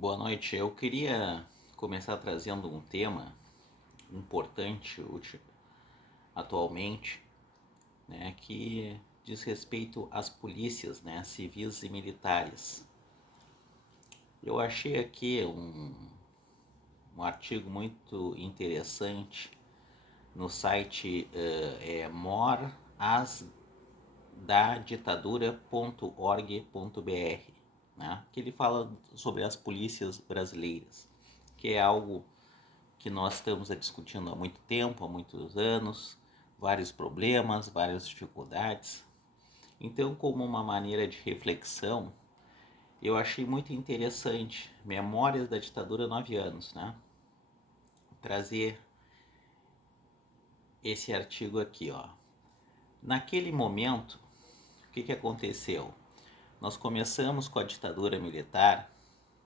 Boa noite. Eu queria começar trazendo um tema importante atualmente, né, que diz respeito às polícias, né, civis e militares. Eu achei aqui um artigo muito interessante no site morasdaditadura.org.br, né, que ele fala sobre as polícias brasileiras, que é algo que nós estamos discutindo há muito tempo, há muitos anos, vários problemas, várias dificuldades. Então, como uma maneira de reflexão, eu achei muito interessante Memórias da Ditadura 9 anos, né? Trazer esse artigo aqui, ó. Naquele momento, o que aconteceu? Nós começamos com a ditadura militar,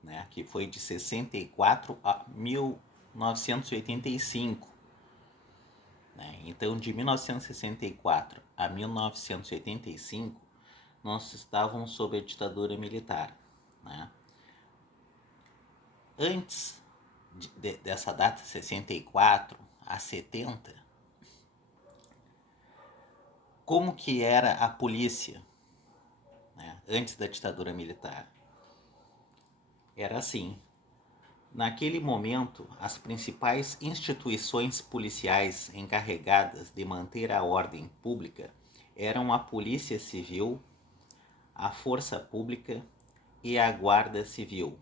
né, que foi de 64 a 1985. Então, de 1964 a 1985, nós estávamos sob a ditadura militar. Né? Antes dessa data, 64 a 70, como que era a polícia, né, antes da ditadura militar? Era assim. Naquele momento, as principais instituições policiais encarregadas de manter a ordem pública eram a Polícia Civil, a Força Pública e a Guarda Civil.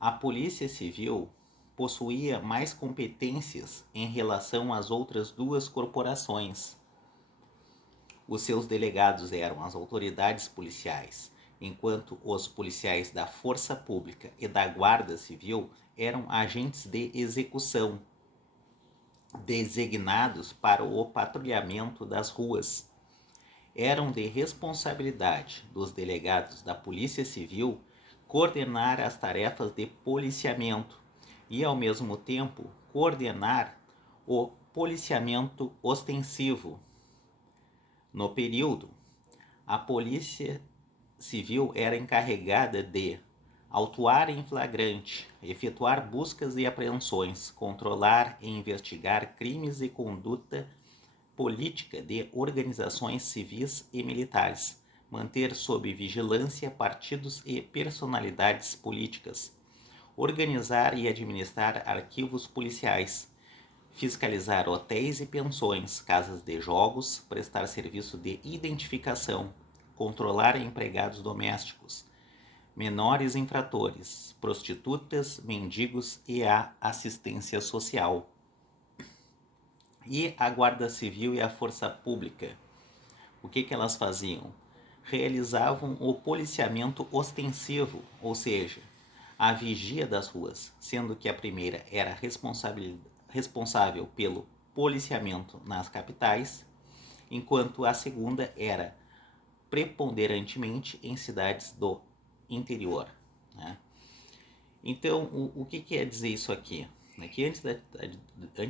A Polícia Civil possuía mais competências em relação às outras duas corporações. Os seus delegados eram as autoridades policiais, enquanto os policiais da Força Pública e da Guarda Civil eram agentes de execução, designados para o patrulhamento das ruas. Eram de responsabilidade dos delegados da Polícia Civil coordenar as tarefas de policiamento e, ao mesmo tempo, coordenar o policiamento ostensivo. No período, a Polícia Civil era encarregada de autuar em flagrante, efetuar buscas e apreensões, controlar e investigar crimes e conduta política de organizações civis e militares, manter sob vigilância partidos e personalidades políticas, organizar e administrar arquivos policiais, fiscalizar hotéis e pensões, casas de jogos, prestar serviço de identificação, controlar empregados domésticos, menores infratores, prostitutas, mendigos e a assistência social. E a Guarda Civil e a Força Pública, o que elas faziam? Realizavam o policiamento ostensivo, ou seja, a vigia das ruas, sendo que a primeira era responsável pelo policiamento nas capitais, enquanto a segunda era preponderantemente em cidades do interior. Né? Então, o que quer dizer isso aqui? Que antes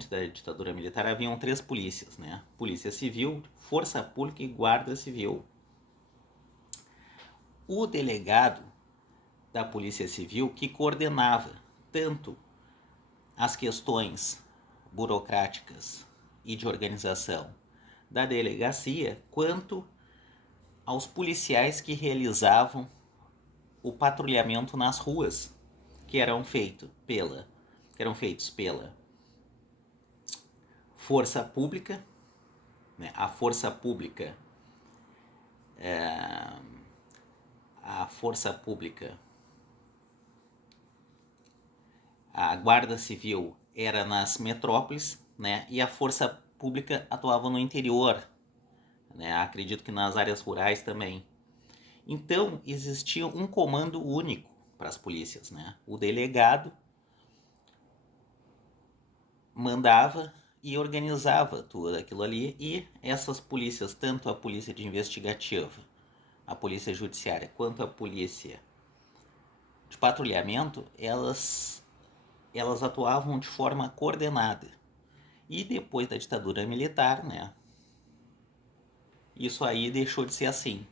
da ditadura militar haviam três polícias, né? Polícia Civil, Força Pública e Guarda Civil. O delegado da Polícia Civil que coordenava tanto as questões burocráticas e de organização da delegacia, quanto aos policiais que realizavam o patrulhamento nas ruas, que eram feitos pela Força Pública, né? A Força Pública, a Guarda Civil era nas metrópoles, né? E a Força Pública atuava no interior, né? Acredito que nas áreas rurais também. Então existia um comando único para as polícias, né? O delegado mandava e organizava tudo aquilo ali, e essas polícias, tanto a polícia de investigativa, a polícia judiciária, quanto a polícia de patrulhamento, elas atuavam de forma coordenada. E depois da ditadura militar, né, isso aí deixou de ser assim.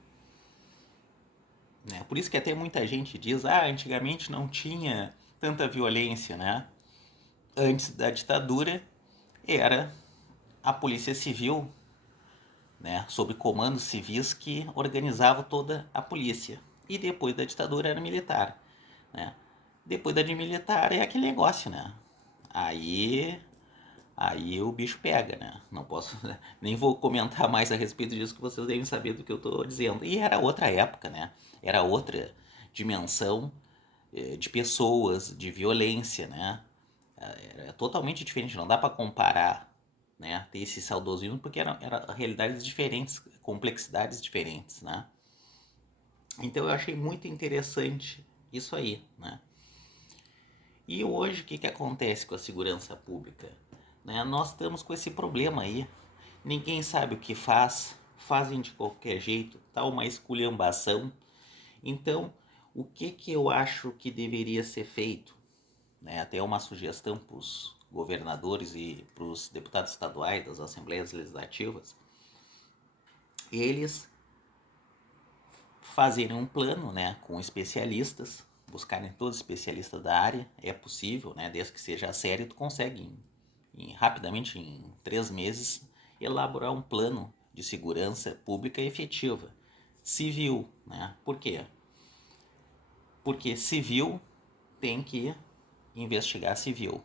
né? Por isso que até muita gente diz, antigamente não tinha tanta violência, né? Antes da ditadura era a polícia civil, né, sob comandos civis que organizavam toda a polícia. E depois da ditadura era militar, né? Depois da de militar é aquele negócio, né? Aí aí o bicho pega, né? Não posso, nem vou comentar mais a respeito disso, que vocês devem saber do que eu estou dizendo. E era outra época, né? Era outra dimensão de pessoas, de violência, né? Era totalmente diferente, não dá para comparar, né? Ter esse saudosismo, porque eram realidades diferentes, complexidades diferentes, né? Então eu achei muito interessante isso aí, né? E hoje o que acontece com a segurança pública? Né? Nós estamos com esse problema aí. Ninguém sabe o que faz, fazem de qualquer jeito, tá uma esculhambação. Então, o que eu acho que deveria ser feito? Né? Até uma sugestão para os governadores e para os deputados estaduais das assembleias legislativas, eles fazerem um plano, né, com especialistas, buscarem todos os especialistas da área, é possível, né, desde que seja sério, tu consegue rapidamente, em 3 meses, elaborar um plano de segurança pública efetiva, civil, né? Por quê? Porque civil tem que investigar civil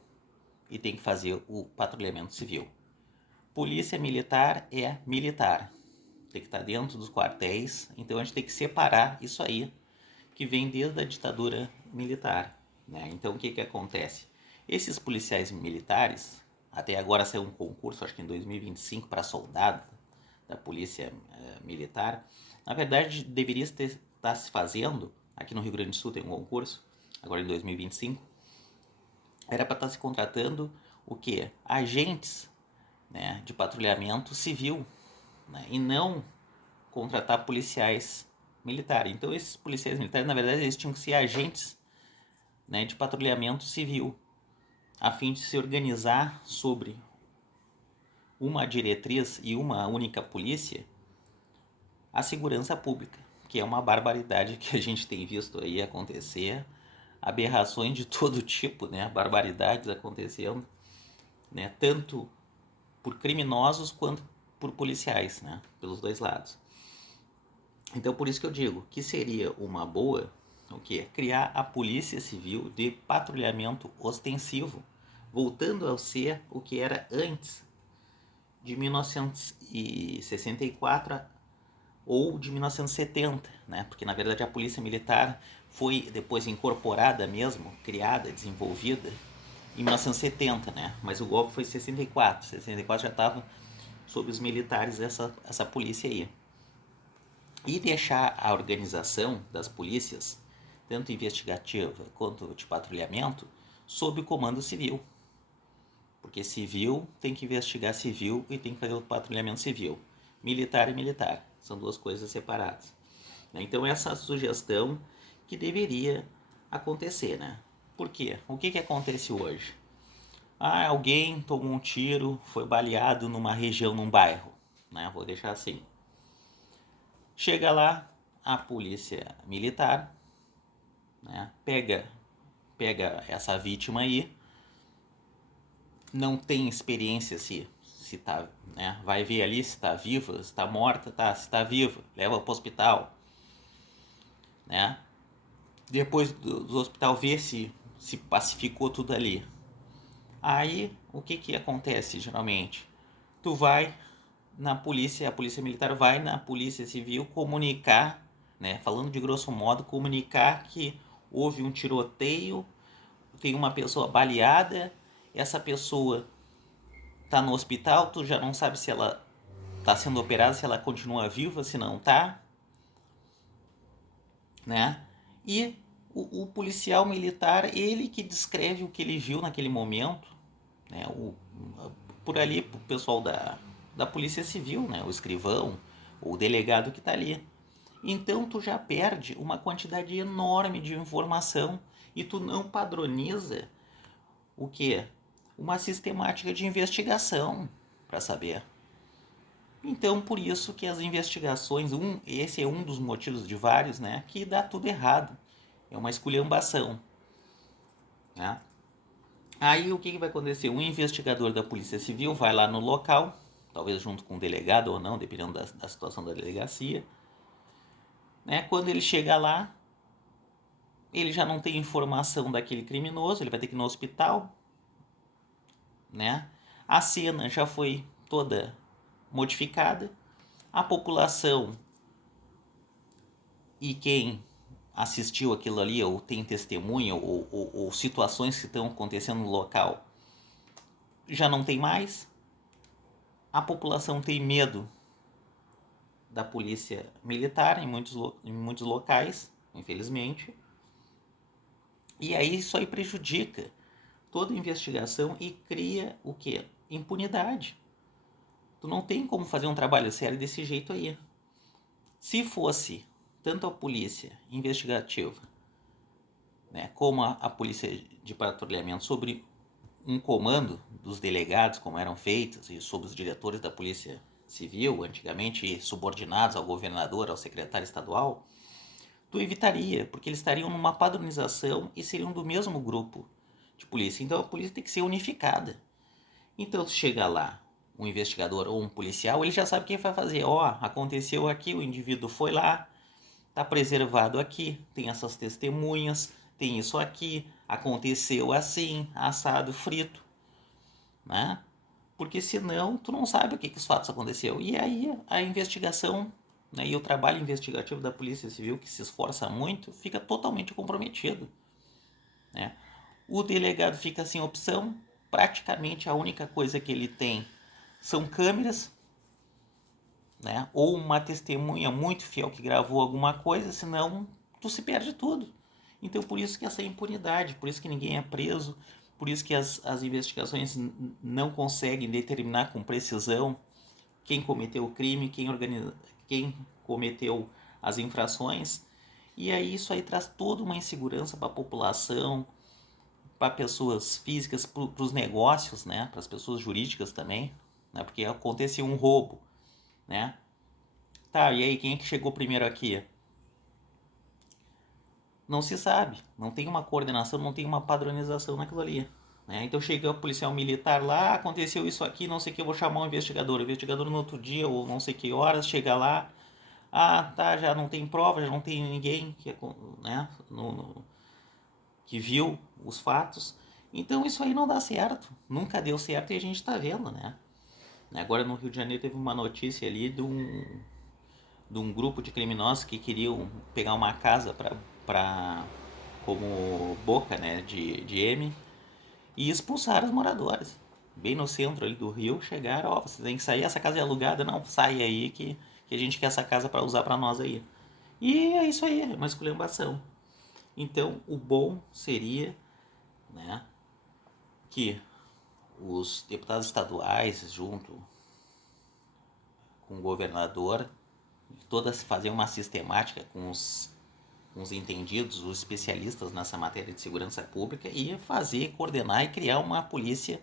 e tem que fazer o patrulhamento civil. Polícia militar é militar, tem que estar dentro dos quartéis, então a gente tem que separar isso aí, que vem desde a ditadura militar, né? Então o que acontece? Esses policiais militares, até agora saiu um concurso, acho que em 2025, para soldado da polícia militar. Na verdade, deveria estar se fazendo, aqui no Rio Grande do Sul tem um concurso, agora em 2025, era para estar se contratando o quê? Agentes, né, de patrulhamento civil, né, e não contratar policiais militares. Então esses policiais militares, na verdade, eles tinham que ser agentes, né, de patrulhamento civil, a fim de se organizar sobre uma diretriz e uma única polícia, a segurança pública, que é uma barbaridade que a gente tem visto aí acontecer, aberrações de todo tipo, né, barbaridades acontecendo, né, tanto por criminosos quanto por policiais, né, pelos dois lados. Então por isso que eu digo que seria uma boa o que? Criar a Polícia Civil de patrulhamento ostensivo, voltando a ser o que era antes de 1964 ou de 1970, né? Porque na verdade a Polícia Militar foi depois incorporada mesmo, criada, desenvolvida em 1970, né? Mas o golpe foi em 64. 64 já estava sob os militares essa polícia aí. E deixar a organização das polícias, tanto investigativa quanto de patrulhamento, sob o comando civil. Porque civil tem que investigar civil e tem que fazer o patrulhamento civil. Militar e militar, são duas coisas separadas. Então essa sugestão que deveria acontecer, né? Por quê? O que acontece hoje? Alguém tomou um tiro, foi baleado numa região, num bairro, né? Vou deixar assim. Chega lá a polícia militar, né? Pega essa vítima aí, não tem experiência se tá, né? Vai ver ali se tá viva, se tá morta, tá, se tá viva, leva para o hospital, né? Depois do hospital ver se pacificou tudo ali. Aí o que acontece geralmente? Tu vai na polícia, a polícia militar vai na polícia civil comunicar, né, falando de grosso modo, comunicar que houve um tiroteio, tem uma pessoa baleada, essa pessoa tá no hospital, tu já não sabe se ela tá sendo operada, se ela continua viva, se não tá, né? E o policial militar, ele que descreve o que ele viu naquele momento, né? Por ali, o pessoal da Polícia Civil, né? O escrivão, o delegado que está ali. Então tu já perde uma quantidade enorme de informação e tu não padroniza o que? Uma sistemática de investigação para saber. Então, por isso que as investigações, esse é um dos motivos de vários, né, que dá tudo errado. É uma esculhambação, né? Aí o que vai acontecer? Um investigador da Polícia Civil vai lá no local, talvez junto com um delegado ou não, dependendo da situação da delegacia, né? Quando ele chega lá, ele já não tem informação daquele criminoso, ele vai ter que ir no hospital, né? A cena já foi toda modificada, a população e quem assistiu aquilo ali, ou tem testemunha, ou situações que estão acontecendo no local, já não tem mais. A população tem medo da polícia militar em muitos locais, infelizmente. E aí isso aí prejudica toda a investigação e cria o quê? Impunidade. Tu não tem como fazer um trabalho sério desse jeito aí. Se fosse tanto a polícia investigativa, né, como a polícia de patrulhamento sobre um comando dos delegados, como eram feitos, e sobre os diretores da polícia civil, antigamente subordinados ao governador, ao secretário estadual, tu evitaria, porque eles estariam numa padronização e seriam do mesmo grupo de polícia. Então a polícia tem que ser unificada. Então tu chega lá, um investigador ou um policial, ele já sabe o que vai fazer. Ó, aconteceu aqui, o indivíduo foi lá, tá preservado aqui, tem essas testemunhas, tem isso aqui, aconteceu assim, assado, frito, né? Porque senão tu não sabe o que os fatos aconteceu. E aí a investigação, né, e o trabalho investigativo da Polícia Civil, que se esforça muito, fica totalmente comprometido, né? O delegado fica sem opção, praticamente a única coisa que ele tem são câmeras, né? Ou uma testemunha muito fiel que gravou alguma coisa, senão tu se perde tudo. Então por isso que essa impunidade, por isso que ninguém é preso, por isso que as investigações não conseguem determinar com precisão quem cometeu o crime, quem cometeu as infrações. E aí isso aí traz toda uma insegurança para a população, para pessoas físicas, para os negócios, né? Para as pessoas jurídicas também, né? Porque acontece um roubo, né? Tá, e aí quem é que chegou primeiro aqui? Não se sabe, não tem uma coordenação, não tem uma padronização naquilo ali. Né? Então chega o policial militar lá, aconteceu isso aqui, não sei o que, eu vou chamar um investigador. O investigador no outro dia, ou não sei que horas, chega lá, tá, já não tem prova, já não tem ninguém que, né, que viu os fatos. Então isso aí não dá certo, nunca deu certo e a gente tá vendo, né? Agora no Rio de Janeiro teve uma notícia ali de um grupo de criminosos que queriam pegar uma casa para como boca, né, de M, e expulsaram os moradores. Bem no centro ali do Rio, chegaram, ó, você tem que sair, essa casa é alugada, não, sai aí que a gente quer essa casa para usar para nós aí. E é isso aí, é uma esculhambação. Então, o bom seria, né, que os deputados estaduais, junto com o governador, todas faziam uma sistemática com os entendidos, os especialistas nessa matéria de segurança pública e fazer, coordenar e criar uma polícia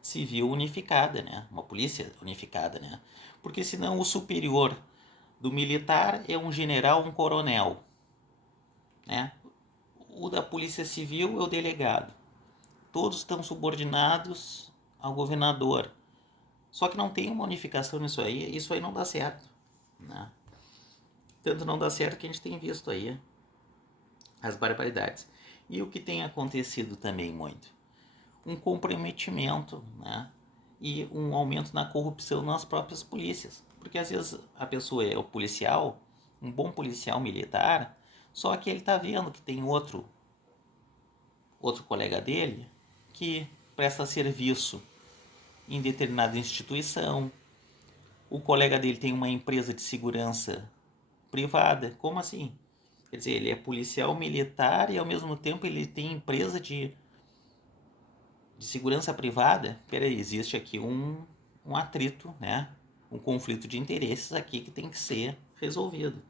civil unificada, né? Uma polícia unificada, né? Porque senão o superior do militar é um general, um coronel, né? O da polícia civil é o delegado. Todos estão subordinados ao governador. Só que não tem uma unificação nisso aí, isso aí não dá certo, né? Tanto não dá certo que a gente tem visto aí as barbaridades. E o que tem acontecido também muito? Um comprometimento, né? E um aumento na corrupção nas próprias polícias. Porque às vezes a pessoa é o policial, um bom policial militar, só que ele está vendo que tem outro colega dele que presta serviço em determinada instituição. O colega dele tem uma empresa de segurança privada. Como assim? Quer dizer, ele é policial militar e ao mesmo tempo ele tem empresa de segurança privada. Peraí, existe aqui um atrito, né? Um conflito de interesses aqui que tem que ser resolvido.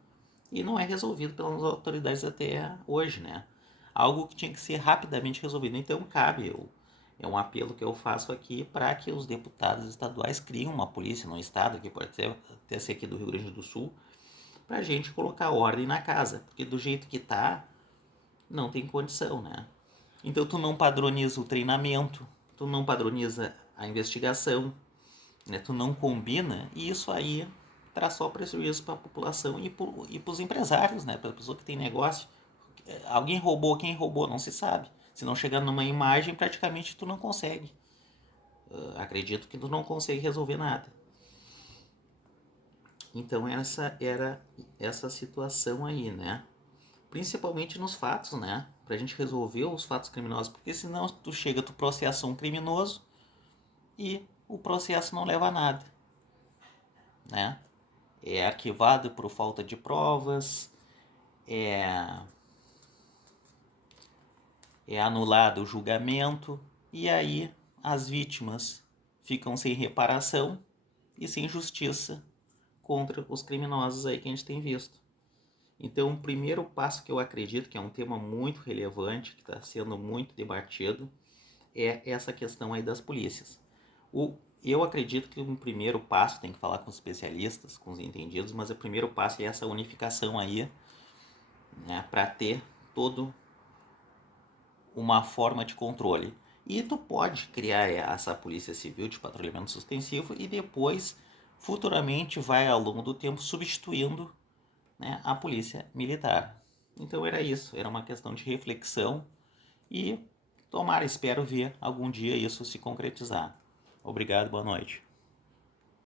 E não é resolvido pelas autoridades até hoje, né? Algo que tinha que ser rapidamente resolvido. Então cabe É um apelo que eu faço aqui para que os deputados estaduais criem uma polícia no estado, que pode até ser aqui do Rio Grande do Sul, para a gente colocar ordem na casa, porque do jeito que tá, não tem condição, né? Então tu não padroniza o treinamento, tu não padroniza a investigação, né? Tu não combina, e isso aí traz só prejuízo para a população e para os empresários, né? Para a pessoa que tem negócio. Alguém roubou, quem roubou não se sabe. Se não chegar numa imagem, praticamente tu não consegue. Acredito que tu não consegue resolver nada. Então essa era essa situação aí, né? Principalmente nos fatos, né? Pra gente resolver os fatos criminosos, porque senão tu chega, tu processa um criminoso e o processo não leva a nada, né? É arquivado por falta de provas, é anulado o julgamento e aí as vítimas ficam sem reparação e sem justiça contra os criminosos aí que a gente tem visto. Então, o primeiro passo que eu acredito que é um tema muito relevante, que está sendo muito debatido, é essa questão aí das polícias. Eu acredito que o primeiro passo, tem que falar com os especialistas, com os entendidos, mas o primeiro passo é essa unificação aí, né, para ter todo uma forma de controle. E tu pode criar essa polícia civil de patrulhamento sustensivo e depois, futuramente, vai ao longo do tempo substituindo, né, a polícia militar. Então era isso, era uma questão de reflexão e tomara, espero ver algum dia isso se concretizar. Obrigado, boa noite.